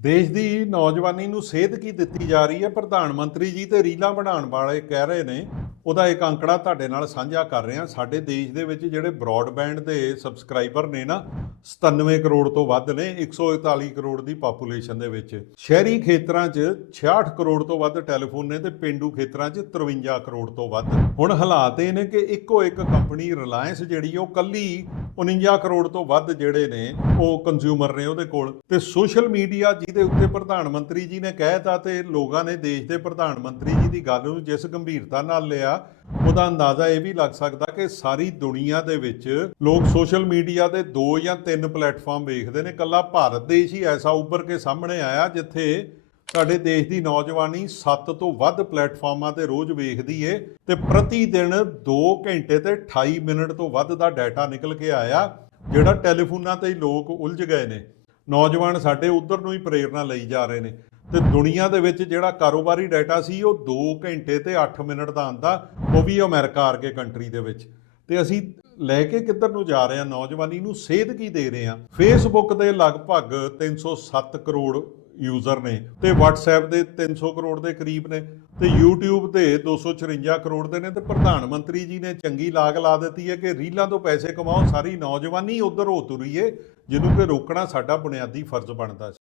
ਦੇਸ਼ ਦੀ ਨੌਜਵਾਨੀ ਨੂੰ ਸੇਧ ਕੀ ਦਿੱਤੀ ਜਾ ਰਹੀ ਹੈ? ਪ੍ਰਧਾਨ ਮੰਤਰੀ ਜੀ ਤੇ ਰੀਲਾਂ ਬਣਾਉਣ ਵਾਲੇ ਕਹਿ ਰਹੇ ਨੇ, ਉਹਦਾ ਇੱਕ ਅੰਕੜਾ ਤੁਹਾਡੇ ਨਾਲ ਸਾਂਝਾ ਕਰ ਰਹੇ। ਹਾਂ ਸਾਡੇ ਦੇਸ਼ ਦੇ ਵਿੱਚ ਜਿਹੜੇ ਬ੍ਰੌਡਬੈਂਡ ਦੇ ਸਬਸਕ੍ਰਾਈਬਰ ਨੇ ਨਾ 97 ਕਰੋੜ ਤੋਂ ਵੱਧ ਨੇ 141 ਕਰੋੜ ਦੀ ਪਾਪੂਲੇਸ਼ਨ ਦੇ ਵਿੱਚ। ਸ਼ਹਿਰੀ ਖੇਤਰਾਂ 'ਚ 66 ਕਰੋੜ ਤੋਂ ਵੱਧ ਟੈਲੀਫੋਨ ਨੇ ਤੇ ਪਿੰਡੂ ਖੇਤਰਾਂ 'ਚ 53 ਕਰੋੜ ਤੋਂ ਵੱਧ। ਹੁਣ ਹਾਲਾਤ ਇਹ ਨੇ ਕਿ ਇੱਕੋ ਇੱਕ ਕੰਪਨੀ ਰਿਲਾਇੰਸ ਜਿਹੜੀ ਉਹ ਕੱਲੀ 49 ਕਰੋੜ ਤੋਂ ਵੱਧ ਜਿਹੜੇ ਨੇ ਉਹ ਕੰਜ਼ਿਊਮਰ ਨੇ ਉਹਦੇ ਕੋਲ। ਤੇ ਸੋਸ਼ਲ ਮੀਡੀਆ ਜਿਹਦੇ ਉੱਤੇ ਪ੍ਰਧਾਨ ਮੰਤਰੀ ਜੀ ਨੇ ਕਹਿਤਾ ਤੇ ਲੋਕਾਂ ਨੇ ਦੇਸ਼ ਦੇ ਪ੍ਰਧਾਨ ਮੰਤਰੀ ਜੀ ਦੀ ਗੱਲ ਨੂੰ ਜਿਸ ਗੰਭੀਰਤਾ ਨਾਲ ਲਿਆ, ਉਹਦਾ ਅੰਦਾਜ਼ਾ ਇਹ ਵੀ ਲੱਗ ਸਕਦਾ ਕਿ ਸਾਰੀ ਦੁਨੀਆ ਦੇ ਵਿੱਚ ਲੋਕ ਸੋਸ਼ਲ ਮੀਡੀਆ ਦੇ ਦੋ ਜਾਂ ਤਿੰਨ ਪਲੇਟਫਾਰਮ ਵੇਖਦੇ ਨੇ। ਕੱਲਾ ਭਾਰਤ ਦੇਸ਼ ਹੀ ਐਸਾ ਉੱਭਰ ਕੇ ਸਾਹਮਣੇ ਆਇਆ ਜਿੱਥੇ ਸਾਡੇ ਦੇਸ਼ ਦੀ ਨੌਜਵਾਨੀ 7 ਤੋਂ ਵੱਧ ਪਲੇਟਫਾਰਮਾਂ ਤੇ ਰੋਜ਼ ਵੇਖਦੀ ਏ ਤੇ ਪ੍ਰਤੀ ਦਿਨ 2 ਘੰਟੇ ਤੇ 28 ਮਿੰਟ ਤੋਂ ਵੱਧ ਦਾ ਡਾਟਾ ਨਿਕਲ ਕੇ ਆਇਆ, ਜਿਹੜਾ ਟੈਲੀਫੋਨਾਂ ਤੇ ਹੀ ਲੋਕ ਉਲਝ ਗਏ ਨੇ। ਨੌਜਵਾਨ ਸਾਡੇ ਉਧਰ ਨੂੰ ਹੀ ਪ੍ਰੇਰਣਾ ਲਈ ਜਾ ਰਹੇ ਨੇ ਤੇ ਦੁਨੀਆ ਦੇ ਵਿੱਚ ਜਿਹੜਾ ਕਾਰੋਬਾਰੀ ਡਾਟਾ ਸੀ, ਉਹ 2 ਘੰਟੇ ਤੇ 8 ਮਿੰਟ ਦਾ ਆਂਦਾ, ਉਹ ਵੀ ਅਮਰੀਕਾ ਵਰਗੇ ਕੰਟਰੀ ਦੇ ਵਿੱਚ। ਤੇ ਅਸੀਂ ਲੈ ਕੇ ਕਿੱਧਰ ਨੂੰ ਜਾ ਰਹੇ ਹਾਂ ਨੌਜਵਾਨੀ ਨੂੰ ਸੇਧ ਕੀ ਦੇ ਰਹੇ ਹਾਂ ਫੇਸਬੁੱਕ ਦੇ ਲਗਭਗ 307 ਕਰੋੜ ਯੂਜ਼ਰ ਨੇ ਤੇ WhatsApp ਦੇ 300 ਕਰੋੜ ਦੇ ਕਰੀਬ ਨੇ ਤੇ YouTube ਤੇ 254 ਕਰੋੜ ਦੇ ਨੇ ਤੇ ਪ੍ਰਧਾਨ ਮੰਤਰੀ ਜੀ ਨੇ ਚੰਗੀ ਲਾਗ ਲਾ ਦਿੱਤੀ ਹੈ ਕਿ ਰੀਲਾਂ ਤੋਂ ਪੈਸੇ ਕਮਾਓ, ਸਾਰੀ ਨੌਜਵਾਨੀ ਉਧਰ ਹੋ ਤੁਰੀ ਏ, ਜਿਹਨੂੰ ਕਿ ਰੋਕਣਾ ਸਾਡਾ ਬੁਨਿਆਦੀ ਫਰਜ਼ ਬਣਦਾ ਸੀ।